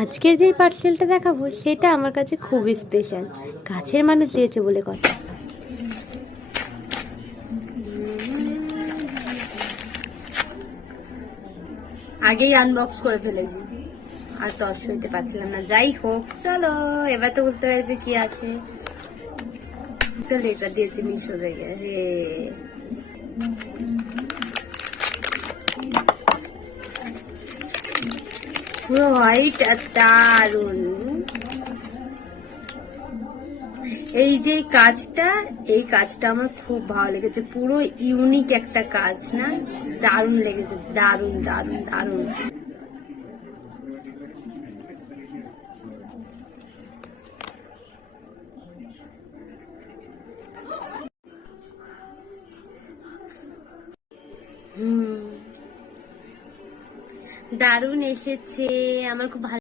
আজকের যে পার্সেলটা দেখাবো সেটা আমার কাছে খুবই স্পেশাল। কাছের মানুষ দিয়েছে বলে কথা। আগেই আনবক্স করে ফেলেছি আর তর সইতে পারছিলাম না। যাই হোক, চলো এবার তো বুঝতে পেরেছি কি আছে। একটা লেটার দিয়েছে মিশো থেকে। রে পুরো হোয়াইট আর দারুন। এই যে কাজটা, এই কাজটা আমার খুব ভালো লেগেছে। পুরো ইউনিক একটা কাজ না? দারুণ লেগেছে, দারুণ দারুণ দারুণ। দারুণ এসেছে, আমার খুব ভালো।